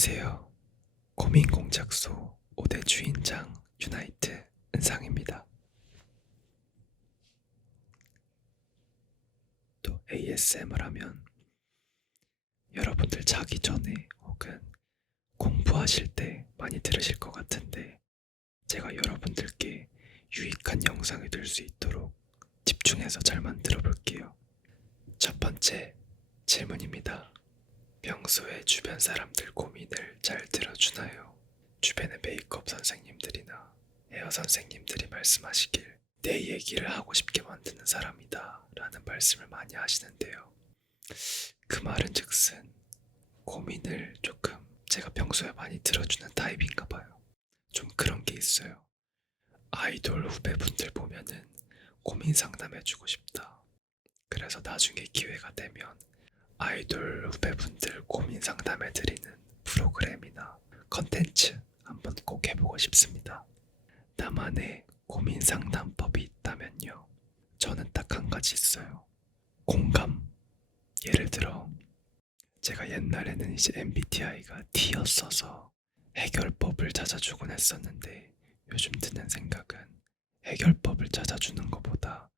안녕하세요. 고민공작소 5대 주인장 유나이트 은상입니다. 또 ASMR 하면 여러분들 자기 전에 혹은 공부하실 때 많이 들으실 것 같은데, 제가 여러분들께 유익한 영상이 될 수 있도록 집중해서 잘 만들어 볼게요. 첫 번째 질문입니다. 평소에 주변 사람들 고민을 잘 들어주나요? 주변의 메이크업 선생님들이나 헤어 선생님들이 말씀하시길 내 얘기를 하고 싶게 만드는 사람이다 라는 말씀을 많이 하시는데요. 그 말은 즉슨 고민을 조금 제가 평소에 많이 들어주는 타입인가 봐요. 좀 그런 게 있어요. 아이돌 후배분들 보면은 고민 상담해주고 싶다. 그래서 나중에 기회가 되면 아이돌 후배분들 고민 상담해드리는 프로그램이나 컨텐츠 한번 꼭 해보고 싶습니다. 나만의 고민 상담법이 있다면요, 저는 딱 한 가지 있어요. 공감. 예를 들어 제가 옛날에는 이제 MBTI가 T였어서 해결법을 찾아주곤 했었는데, 요즘 드는 생각은 해결법을 찾아주는 것보다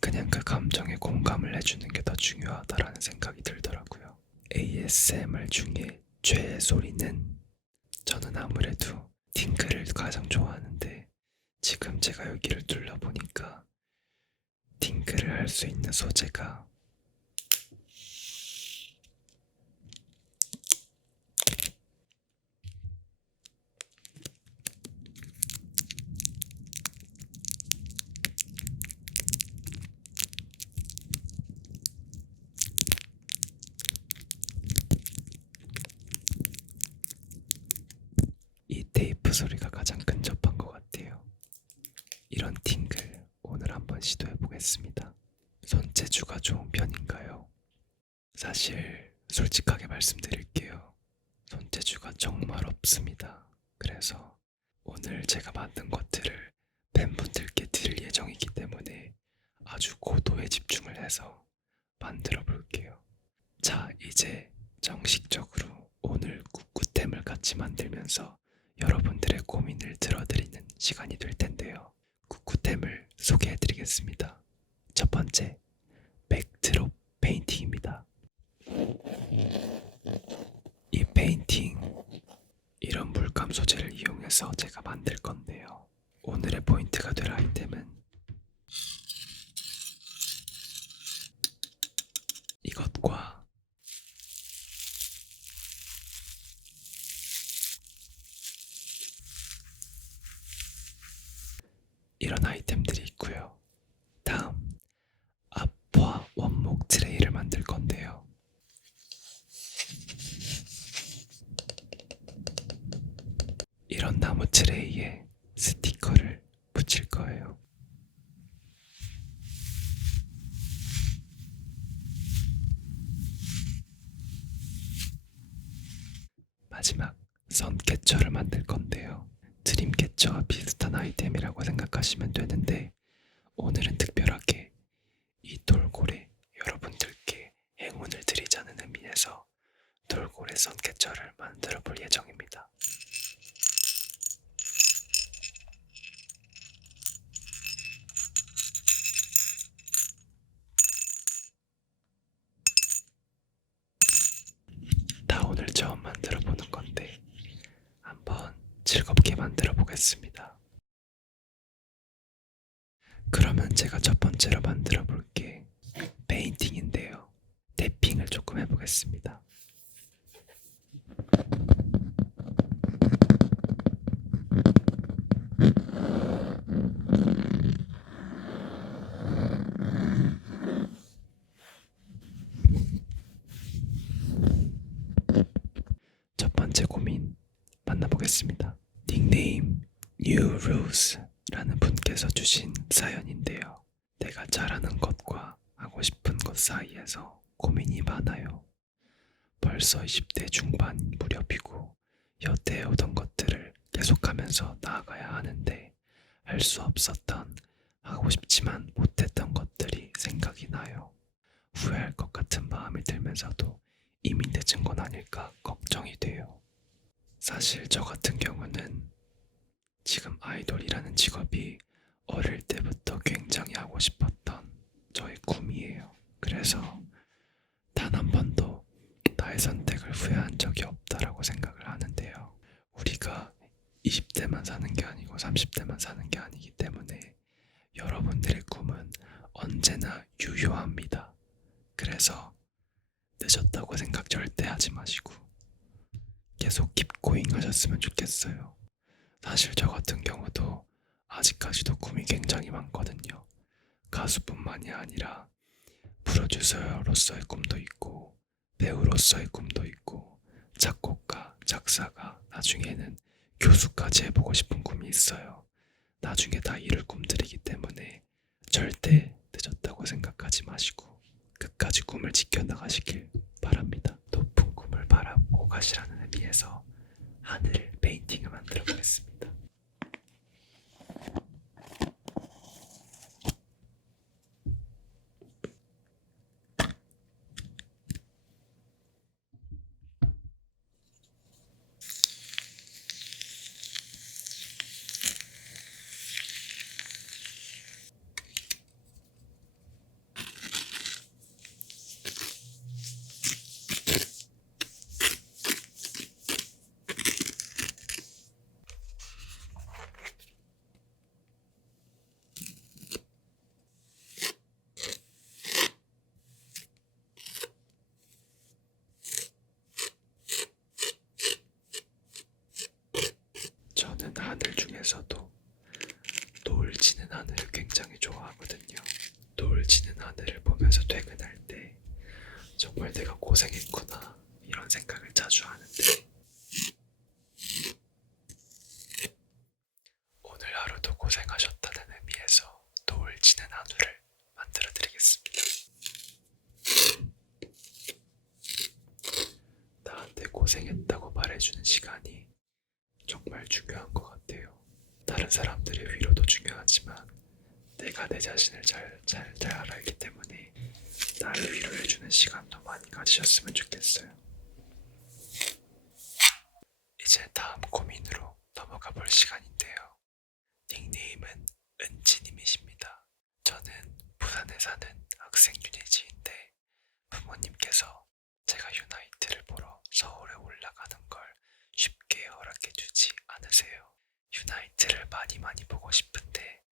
그냥 그 감정에 공감을 해주는 게 더 중요하다라는 생각이 들더라고요. ASMR 중에 최애 소리는, 저는 아무래도 팅크를 가장 좋아하는데 지금 제가 여기를 둘러보니까 팅크를 할 수 있는 소재가 이 테이프 소리가 가장 근접한 것 같아요. 이런 팅글 오늘 한번 시도해 보겠습니다. 손재주가 좋은 편인가요? 사실 솔직하게 말씀드릴게요. 손재주가 정말 없습니다. 그래서 오늘 제가 만든 것들을 팬분들께 드릴 예정이기 때문에 아주 고도에 집중을 해서 만들어 볼게요. 자, 이제 정식적으로 오늘 꿋꿋템을 같이 만들면서 여러분들의 고민을 들어드리는 시간이 될 텐데요. 꿋꿋템을 소개해 드리겠습니다. 첫 번째, 백드롭 페인팅입니다. 이 페인팅, 이런 물감 소재를 이용해서 제가 만들 건데요. 오늘의 포인트가 될 아이템은 이것과 이런 아이템들이 있고요. 다음, 앞과 원목 트레이를 만들 건데요. 이런 나무 트레이에 스티커를 붙일 거예요. 마지막, 선캐쳐를 만들 건데요. 드림캐쳐와 비슷한 아이템이라고 생각하시면 되는데, 오늘은 특별하게 이 돌고래, 여러분들께 행운을 드리자는 의미에서 돌고래 선캐쳐를 만들어 볼 예정입니다. 다 오늘 처음 만들어 보는 건데 한번 즐겁게 만들어 보겠습니다. 그러면 제가 첫 번째로 만들어 볼 게 페인팅인데요. 탭핑을 조금 해보겠습니다. 첫 번째 고민 만나보겠습니다. 닉네임 New Rose라는 분께서 주신 사연인데요. 내가 잘하는 것과 하고 싶은 것 사이에서 고민이 많아요. 벌써 20대 중반 무렵이고 여태 해오던 것들을 계속하면서 나아가야 하는데 할 수 없었던, 하고 싶지만 못했던 것들이 생각이 나요. 후회할 것 같은 마음이 들면서도 이미 늦은 건 아닐까 걱정이 돼요. 사실 저 같은 경우는 지금 아이돌이라는 직업이 어릴 때부터 굉장히 하고 싶었던 저의 꿈이에요. 그래서 단 한 번도 나의 선택을 후회한 적이 없다라고 생각을 하는데요. 우리가 20대만 사는 게 아니고 30대만 사는 게 아니기 때문에 여러분들의 꿈은 언제나 유효합니다. 그래서 늦었다고 생각 절대 하지 마시고 계속 킵고잉 하셨으면 좋겠어요. 사실 저 같은 경우도 아직까지도 꿈이 굉장히 많거든요. 가수뿐만이 아니라 프로듀서로서의 꿈도 있고 배우로서의 꿈도 있고 작곡가, 작사가, 나중에는 교수까지 해보고 싶은 꿈이 있어요. 나중에 다 이룰 꿈들이기 때문에 절대 늦었다고 생각하지 마시고 끝까지 꿈을 지켜나가시길 바랍니다. 높은 꿈을 바라고 가시라는 의미에서 하늘 페인팅을 만들어 보겠습니다. 저는 하늘 중에서도 노을 지는 하늘을 굉장히 좋아하거든요. 노을 지는 하늘을 보면서 퇴근할 때 정말 내가 고생했구나 이런 생각을 자주 하는데 오늘 하루도 고생하셨다는 의미에서 노을 지는 하늘을 만들어 드리겠습니다. 나한테 고생했다고 말해주는 시간이 정말 중요한 것 같아요. 다른 사람들의 위로도 중요하지만 내가 내 자신을 잘 알기 때문에 나를 위로해주는 시간도 많이 가지셨으면 좋겠어요. 이제 다음 고민으로 넘어가 볼 시간인데요. 닉네임은 은지님이십니다. 저는 부산에 사는 학생 유니지인데 부모님께서 제가 유나이트를 보러 서울에 올라가는 걸 쉽게 허락해주지 않으세요. 유나이트를 많이 보고 싶은데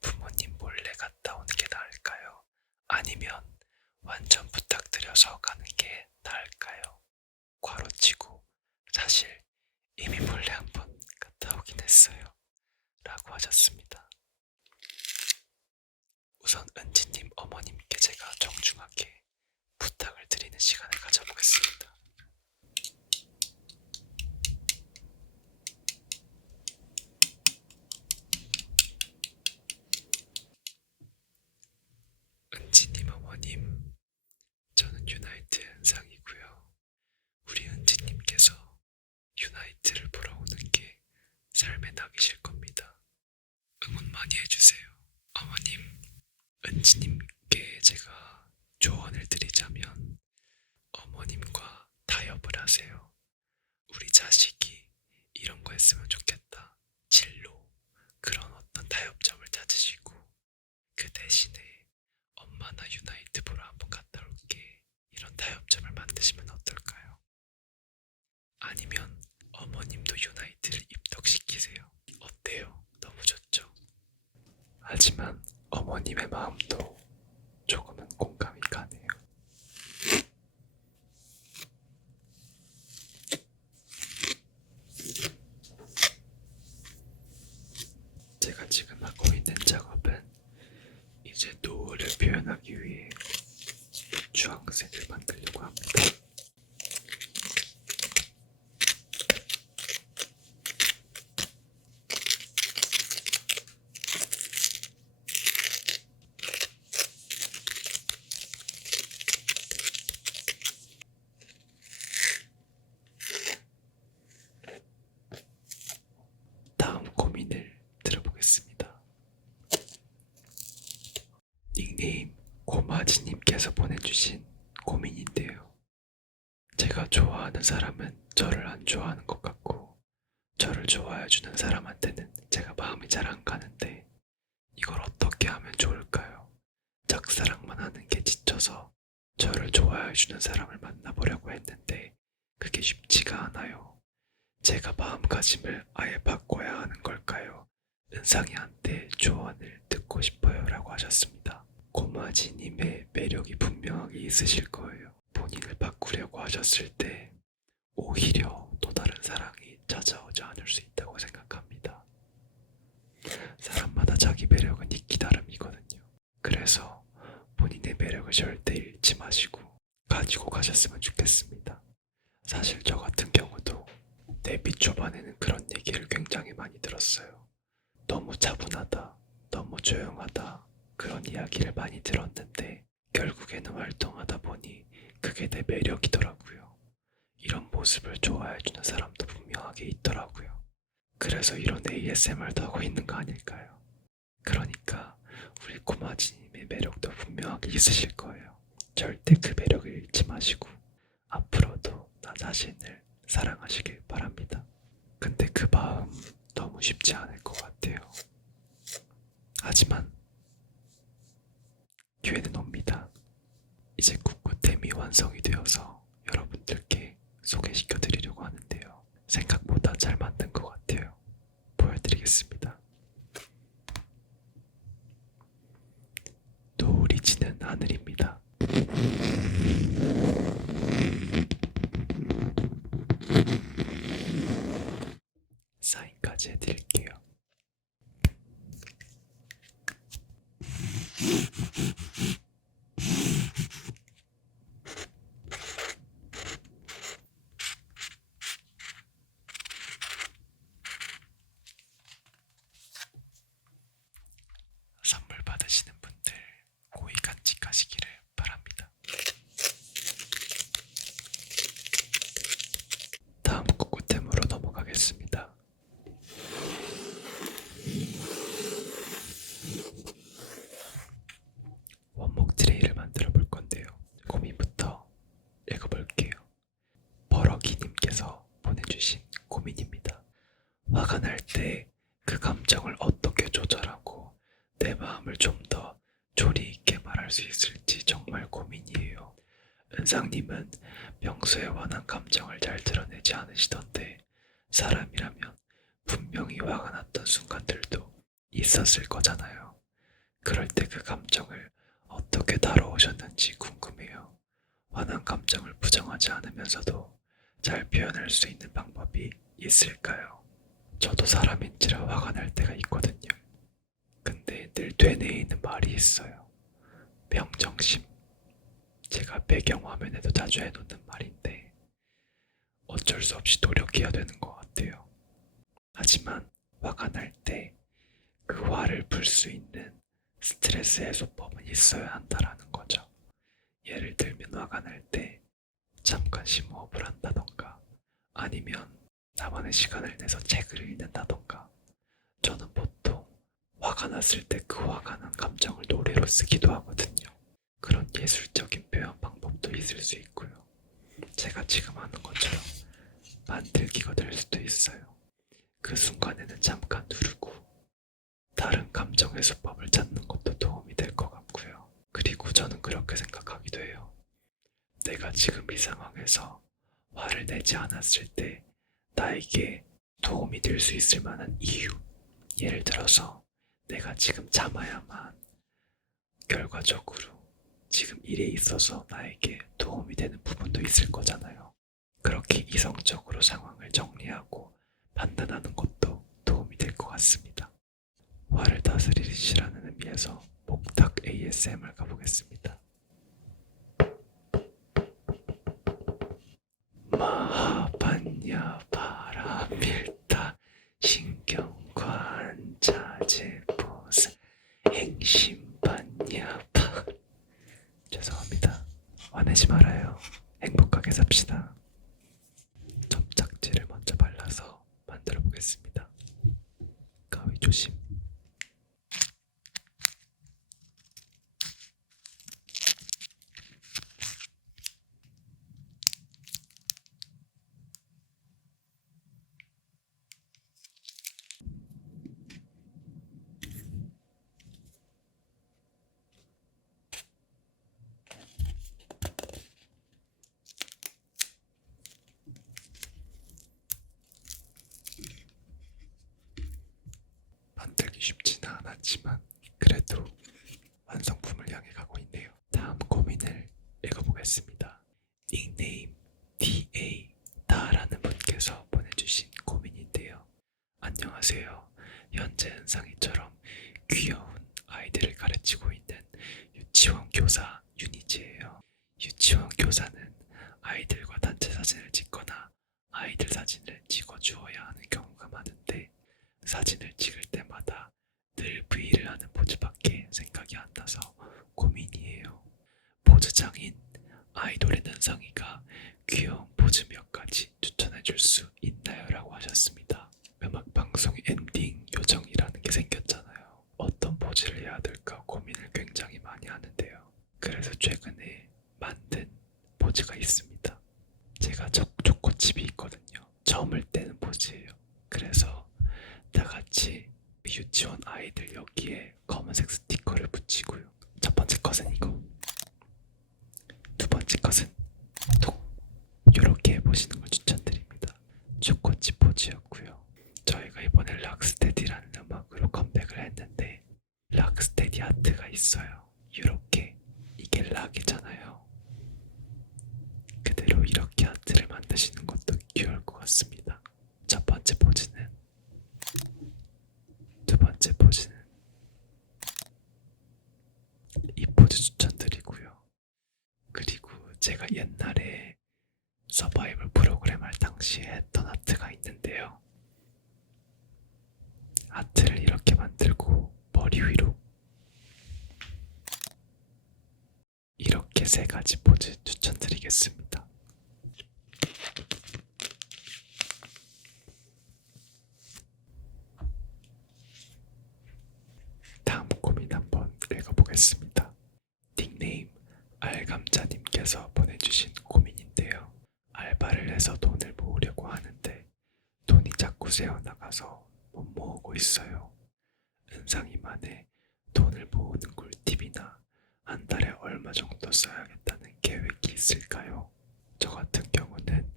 부모님 몰래 갔다 오는 게 나을까요? 아니면 완전 부탁드려서 가는 게 나을까요? 괄호치고 사실 이미 몰래 한번 갔다 오긴 했어요. 라고 하셨습니다. 우선 은지님 어머님께 제가 정중하게 부탁을 드리는 시간을 가져보겠습니다. 은지님 어머님, 저는 유나이트 은상이고요. 우리 은지님께서 유나이트를 보러 오는 게 삶의 낙이실 겁니다. 응원 많이 해주세요. 어머님, 은지님께 제가 조언을 드리자면 어머님과 타협을 하세요. 우리 자식이 이런 거 했으면 좋겠다. 진로, 그런 어떤 타협점을 찾으시고 그 대신에 엄마나 유나이트 보러 한번 갔다 올게. 이런 타협점을 만드시면 어떨까요? 아니면 어머님도 유나이트를 입덕시키세요. 어때요? 너무 좋죠? 하지만 어머님의 마음도 조금은 공감이 가네요. 제가 지금 하고 있는 작업은 이제 노을을 표현하기 위해 주황색을 만들려고 합니다. 다음 고민을 들어보겠습니다. 닉네임 고마지님께서 보내주신 고민인데요. 제가 좋아하는 사람은 저를 안 좋아하는 것 같고 좋아해주는 사람한테는 제가 마음이 잘 안 가는데 이걸 어떻게 하면 좋을까요? 짝사랑만 하는 게 지쳐서 저를 좋아해주는 사람을 만나보려고 했는데 그게 쉽지가 않아요. 제가 마음가짐을 아예 바꿔야 하는 걸까요? 은상이한테 조언을 듣고 싶어요 라고 하셨습니다. 고마지님의 매력이 분명하게 있으실 거예요. 본인을 바꾸려고 하셨을 때 오히려 또 다른 사랑이 찾아오지 않을 수 있다고 생각합니다. 사람마다 자기 매력은 있기 나름이거든요. 그래서 본인의 매력을 절대 잃지 마시고 가지고 가셨으면 좋겠습니다. 사실 저 같은 경우도 데뷔 초반에는 그런 얘기를 굉장히 많이 들었어요. 너무 차분하다, 너무 조용하다 그런 이야기를 많이 들었는데 결국에는 활동하다 보니 그게 내 매력이더라고요. 이런 모습을 좋아해주는 사람도 분명하게 있더라고요. 그래서 이런 ASMR도 하고 있는 거 아닐까요? 그러니까 우리 고마지님의 매력도 분명하게 있으실 거예요. 절대 그 매력을 잃지 마시고 앞으로도 나 자신을 사랑하시길 바랍니다. 근데 그 마음 너무 쉽지 않을 것 같아요. 하지만 기회는 옵니다. 이제 꿋꿋템이 완성이 되어서 여러분들께 소개시켜 드리려고 하는데요. 생각보다 잘 만든 것 같아요. 보여드리겠습니다. 노을이 지는 하늘입니다. 사인까지 해드릴게요. 선물 받으시는 분들 고이 간직하시기를 바랍니다. 다음 꿋꿋템으로 넘어가겠습니다. 원목 트레이를 만들어 볼 건데요. 고민부터 읽어볼게요. 버럭이님께서 보내주신 고민입니다. 화가 날 때 그 감정을 어떻게 조절하고 내 마음을 좀 더 조리 있게 말할 수 있을지 정말 고민이에요. 은상님은 평소에 화난 감정을 잘 드러내지 않으시던데 사람이라면 분명히 화가 났던 순간들도 있었을 거잖아요. 그럴 때 그 감정을 어떻게 다뤄오셨는지 궁금해요. 화난 감정을 부정하지 않으면서도 잘 표현할 수 있는 방법이 있을까요? 저도 사람인지라 화가 날 때가 있거든요. 근데 늘 되뇌이는 말이 있어요. 평정심. 제가 배경화면에도 자주 해놓는 말인데 어쩔 수 없이 노력해야 되는 것 같아요. 하지만 화가 날 때 그 화를 풀 수 있는 스트레스 해소법은 있어야 한다라는 거죠. 예를 들면 화가 날 때 잠깐 심호흡을 한다던가 아니면 나만의 시간을 내서 책을 읽는다던가 저는 보통 화가 났을 때 그 화가 난 감정을 노래로 쓰기도 하거든요. 그런 예술적인 표현 방법도 있을 수 있고요. 제가 지금 하는 것처럼 만들기가 될 수도 있어요. 그 순간에는 잠깐 누르고 다른 감정 해소법을 찾는 것도 도움이 될 것 같고요. 그리고 저는 그렇게 생각하기도 해요. 내가 지금 이 상황에서 화를 내지 않았을 때 나에게 도움이 될 수 있을 만한 이유. 예를 들어서 내가 지금 참아야만 결과적으로 지금 일에 있어서 나에게 도움이 되는 부분도 있을 거잖아요. 그렇게 이성적으로 상황을 정리하고 판단하는 것도 도움이 될 것 같습니다. 화를 다스리시라는 의미에서 목탁 ASMR 가보겠습니다. 마하반야 바라밀타 신경관자재보사 행심반야파. 죄송합니다. 화내지 말아요. 행복하게 삽시다. 접착제를 먼저 발라서 만들어 보겠습니다. 가위 조심. 않았지만 그래도 완성품을 향해 가고 있네요. 다음 고민을 읽어보겠습니다. 닉네임 DA 다라는 분께서 보내주신 고민인데요. 안녕하세요. 현재 은상이처럼 귀여운 아이들을 가르치고 있는 유치원 교사 유니트예요. 유치원 교사는 아이들과 단체 사진을 찍거나 아이들 사진을 찍어주어야 하는 경우가 많은데 사진을 찍을 때마다 늘 V를 하는 포즈밖에 생각이 안 나서 고민이에요. 포즈장인 아이돌의 은상이가 귀여운 포즈 몇 가지 추천해 줄 수 있나요? 라고 하셨습니다. 음악방송 엔딩 요정이라는 게 생겼잖아요. 어떤 포즈를 해야 될까 고민을 굉장히 많이 하는데요. 그래서 최근에 만든 포즈가 있습니다. 제가 초코칩이 있거든요. 점을 떼는 포즈예요. 그래서 다같이 유치원 아이들 여기에 검은색 스티커를 붙이고요. 첫 번째 컷은 이거, 두 번째 컷은 톡, 이렇게 해보시는 걸 추천드립니다. 초코칩 포즈였고요. 저희가 이번에 락스테디라는 음악으로 컴백을 했는데 락스테디 아트가 있어요. 이렇게, 이게 락이잖아요. 그대로 이렇게 아트를 만드시는 것도 귀여울 것 같습니다. 첫 번째 포즈는, 두 번째 포즈는 이 포즈 추천드리고요. 그리고 제가 옛날에 서바이벌 프로그램 할 당시에 했던 아트가 있는데요. 아트를 이렇게 만들고 머리 위로 이렇게 세 가지 포즈 추천드리겠습니다. 다음 고민 한번 읽어보겠습니다. 닉네임 알감자님께서 보내주신 고민인데요. 알바를 해서 돈을 모으려고 하는데 돈이 자꾸 새어나가서 못 모으고 있어요. 은상이만의 돈을 모으는 꿀팁이나 한 달에 얼마 정도 써야겠다는 계획이 있을까요? 저 같은 경우는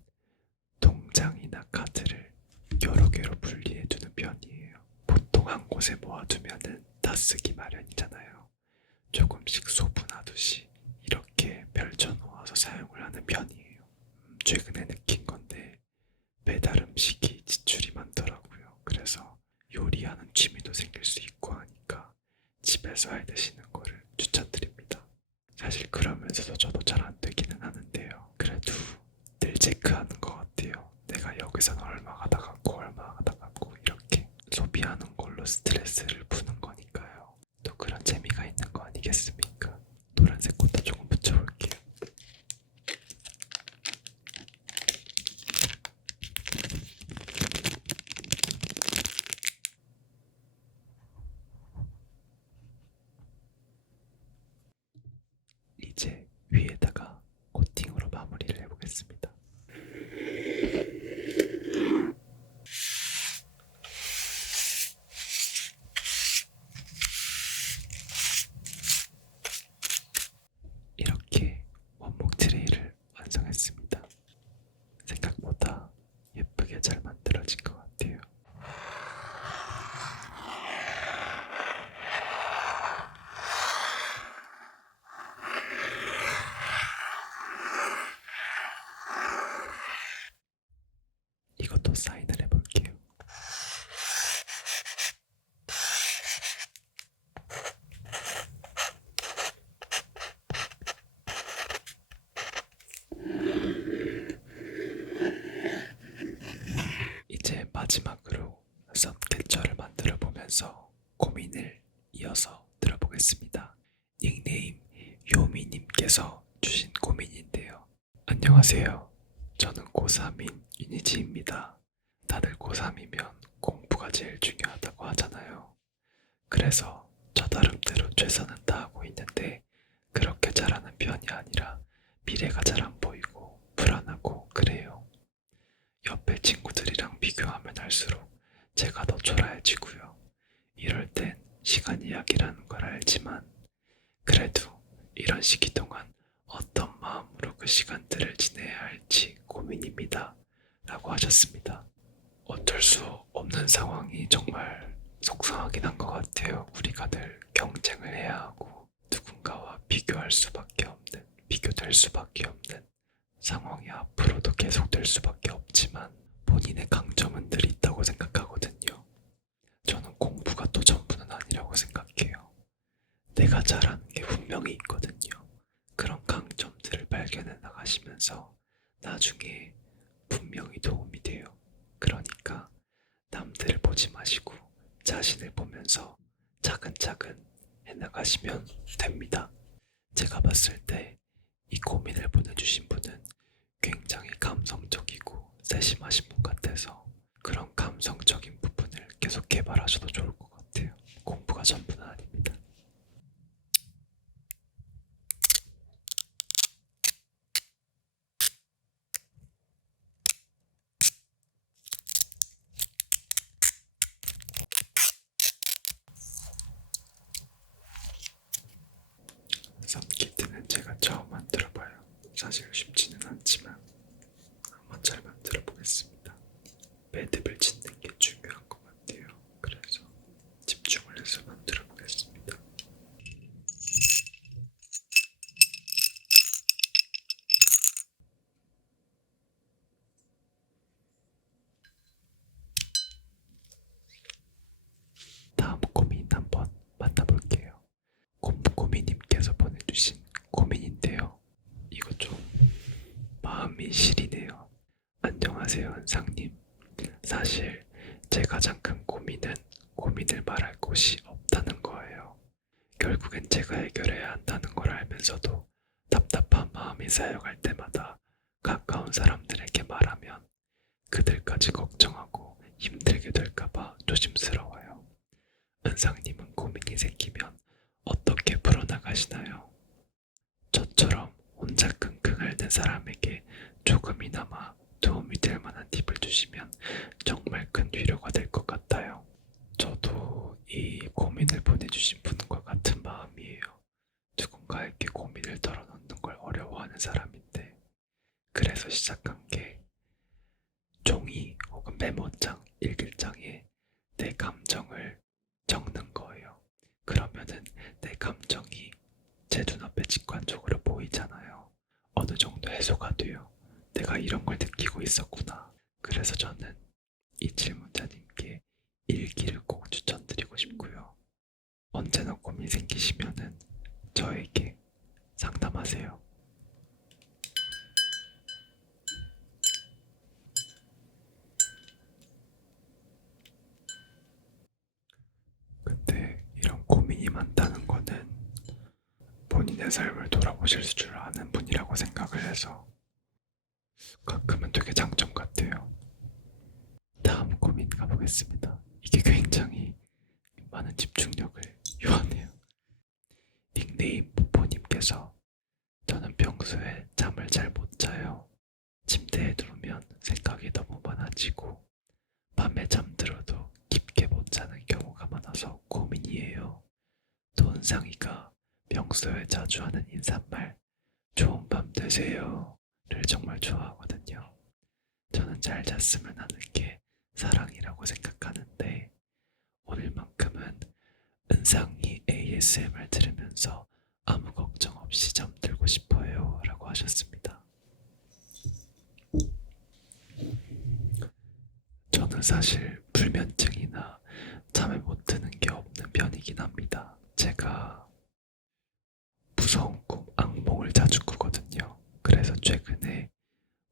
통장이나 카드를 여러 개로 분리해 두는 편이에요. 보통 한 곳에 모아두면은 다 쓰기 마련이잖아요. 조금씩 소분하듯이 이렇게 펼쳐놓아서 사용을 하는 편이에요. 최근에 느낀 건데 배달 음식이 지출이 많더라고요. 그래서 요리하는 취미도 생길 수 있고 하니까 집에서 해 드시는 거를 추천드립니다. 사실 그러면서도 저도 잘 안 되기는 하는데요. 그래도 늘 체크하는 것 같아요. 내가 여기서는 얼마가 나갔고 얼마가 나갔고 이렇게 소비하는 걸로 스트레스를 푸는 거니까요. 또 그런 재미가 있는 거 아니겠습니까? 노란색 꽃도 조금 붙여볼게요. 이제 위에다가 코팅으로 마무리를 해보겠습니다. 이렇게 원목 트레이를 완성했습니다. 생각보다 예쁘게 잘 만들어진 것 같아요. 이것도 사인을 해볼게요. 이제 마지막으로 썬캐쳐를 만들어 보면서 고민을 이어서 들어보겠습니다. 닉네임 요미님께서 주신 고민인데요. 안녕하세요. 저는 고3인 유니지입니다. 다들 고3이면 공부가 제일 중요하다고 하잖아요. 그래서 저 나름대로 최선은 다하고 있는데 그렇게 잘하는 편이 아니라 미래가 잘 안 보이고 불안하고 그래요. 옆에 친구들이랑 비교하면 할수록 제가 더 초라해지고요. 이럴 땐 시간 이야기라는 걸 알지만 그래도 이런 시기 동안 어떤 마음으로 그 시간들을 지내야 할지 고민입니다. 라고 하셨습니다. 어쩔 수 없는 상황이 정말 속상하긴 한 것 같아요. 우리가 늘 경쟁을 해야 하고 누군가와 비교할 수밖에 없는, 비교될 수밖에 없는 상황이 앞으로도 계속될 수밖에 없지만 본인의 강점은 늘 있다고 생각하거든요. 저는 공부가 또 전부는 아니라고 생각해요. 내가 잘하는 게 분명히 있거든요. 그런 강점들을 발견해 나가시면서 나중에 분명히 도움이 돼요. 그러니까 남들을 보지 마시고 자신을 보면서 차근차근 해나가시면 됩니다. 제가 봤을 때 이 고민을 보내주신 분은 굉장히 감성적이고 세심하신 분 같아서 그런 감성적인 부분을 계속 개발하셔도 좋을 것 같아요. 공부가 전부는 아닙니다. 썸키트는 제가 처음 만들어봐요. 사실 쉽지는 않지만 한번 잘 만들어보겠습니다. 매듭을 짓는 게 중요한 것 같아요. 그래서 집중을 해서 만들어보겠습니다. 다음 고민 한번 만나볼게요. 곰고민님께서 보내주신 고민인데요. 이거 좀 마음이 시리네요. 안녕하세요, 은상님. 사실 제 가장 큰 고민은 고민을 말할 곳이 없다는 거예요. 결국엔 제가 해결해야 한다는 걸 알면서도 답답한 마음이 쌓여갈 때마다 가까운 사람들에게 말하면 그들까지 걱정하고 힘들게 될까봐 조심스러워요. 은상님은 고민이 생기면 어떻게 풀어나가시나요? 저처럼 혼자 끙끙 앓는 사람에게 조금이나마 도움이 될 만한 팁을 주시면 정말 큰 위로가 될 것 같아요. 저도 이 고민을 보내주신 분과 같은 마음이에요. 누군가에게 고민을 털어놓는 걸 어려워하는 사람인데 그래서 시작한 게 종이 혹은 메모장, 일기장에 내 감정을 적는 거예요. 그러면은 내 감정이 제 눈앞에 직관적으로 보이잖아요. 어느 정도 해소가 돼요. 내가 이런 걸 느끼고 있었구나. 그래서 저는 이 질문자님께 일기를 꼭 추천드리고 싶고요. 언제나 고민 생기시면은 저에게 상담하세요. 근데 이런 고민이 많다는 거는 본인의 삶을 돌아보실 줄 아는 분이라고 생각을 해서 가끔은 되게 장점 같아요. 다음 고민 가보겠습니다. 이게 굉장히 많은 집중력을 요하네요. 닉네임 부포님께서 저는 평소에 잠을 잘 못 자요. 침대에 누우면 생각이 너무 많아지고 밤에 잠들어도 깊게 못 자는 경우가 많아서 고민이에요. 또 은상이가 평소에 자주 하는 인사말 좋은 밤 되세요를 정말 좋아하거든요. 저는 잘 잤으면 하는 게 사랑이라고 생각하는데 오늘만큼은 은상이 ASMR 들으면서 아무 걱정 없이 잠들고 싶어요 라고 하셨습니다. 저는 사실 불면증이나 잠을 못 드는 게 없는 편이긴 합니다. 제가 무서운 꿈, 악몽을 자주 꾸거든요. 그래서 최근에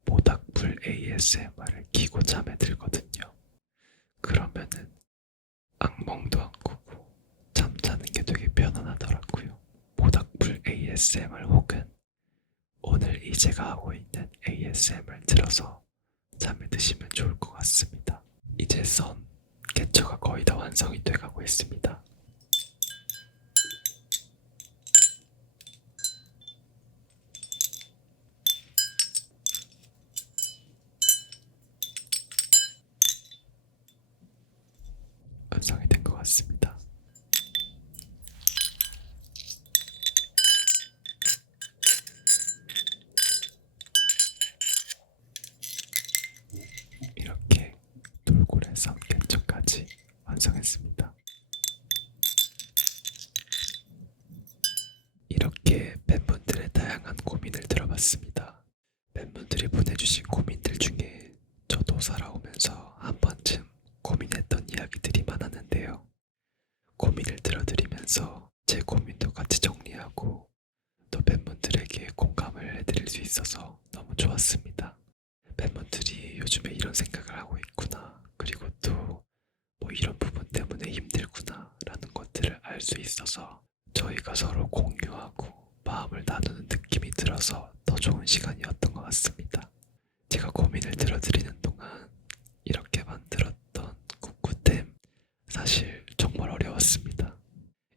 모닥불 ASMR을 끼고 잠에 들거든요. 그러면은 악몽도 안 꾸고 잠자는 게 되게 편안하더라고요. 모닥불 ASMR 혹은 오늘 이 제가 하고 있는 ASMR 들어서 잠에 드시면 좋을 것 같습니다. 이제 선 개처가 거의 다 완성이 돼가고 있습니다. 완성이 된 것 같습니다. 이렇게 돌고래 선 개처까지 완성했습니다. 살아오면서 한 번쯤 고민했던 이야기들이 많았는데요. 고민을 들어드리면서 제 고민도 같이 정리하고 또 팬분들에게 공감을 해드릴 수 있어서 너무 좋았습니다. 팬분들이 요즘에 이런 생각을 하고 있구나, 그리고 또 뭐 이런 부분 때문에 힘들구나 라는 것들을 알 수 있어서 저희가 서로 공유하고 마음을 나누는 느낌이 들어서 더 좋은 시간이었던 것 같습니다. 제가 고민을 들어드리는 동안 이렇게 만들었던 구구템 사실 정말 어려웠습니다.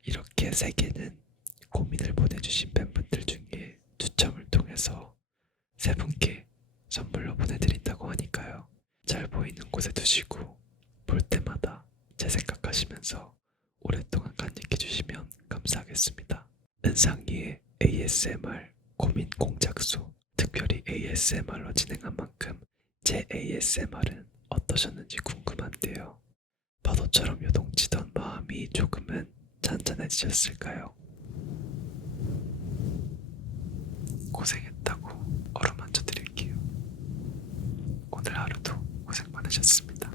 이렇게 3개는 고민을 보내주신 팬분들 중에 추첨을 통해서 3분께 선물로 보내드린다고 하니까요. 잘 보이는 곳에 두시고 볼 때마다 제 생각하시면서 오랫동안 간직해주시면 감사하겠습니다. 은상이의 ASMR 고민공작소, 특별히 ASMR로 진행한 만큼 제 ASMR은 어떠셨는지 궁금한데요. 파도처럼 요동치던 마음이 조금은 잔잔해지셨을까요? 고생했다고 어루만져 드릴게요. 오늘 하루도 고생 많으셨습니다.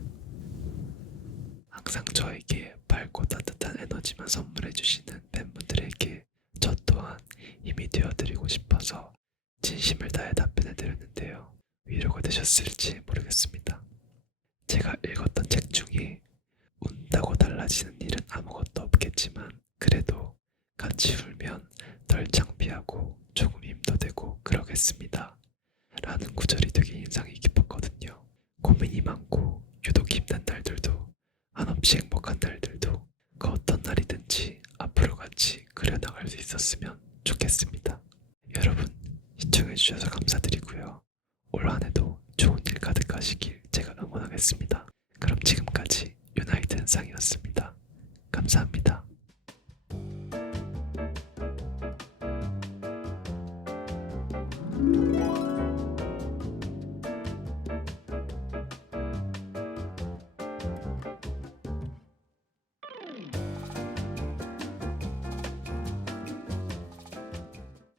항상 저에게 밝고 따뜻한 에너지만 선물해주시는 팬분들에게 저 또한 힘이 되어드리고 싶어서 진심을 다해 답변해드렸는데요. 위로가 되셨을지 모르겠습니다. 제가 읽었던 책 중에 운다고 달라지는 일은 아무것도 없겠지만 그래도 같이 울면 덜 창피하고 조금 힘도 되고 그러겠습니다 라는 구절이 되게 인상이 깊었거든요. 고민이 많고 유독 힘든 날들도 한없이 행복한 날들도 그 어떤 날이든지 앞으로 같이 그려나갈 수 있었으면 좋겠습니다. 여러분 시청해주셔서 감사드리고요. 올 한해도 좋은 일 가득하시길 제가 응원하겠습니다. 그럼 지금까지 유나이트 은상이었습니다. 감사합니다.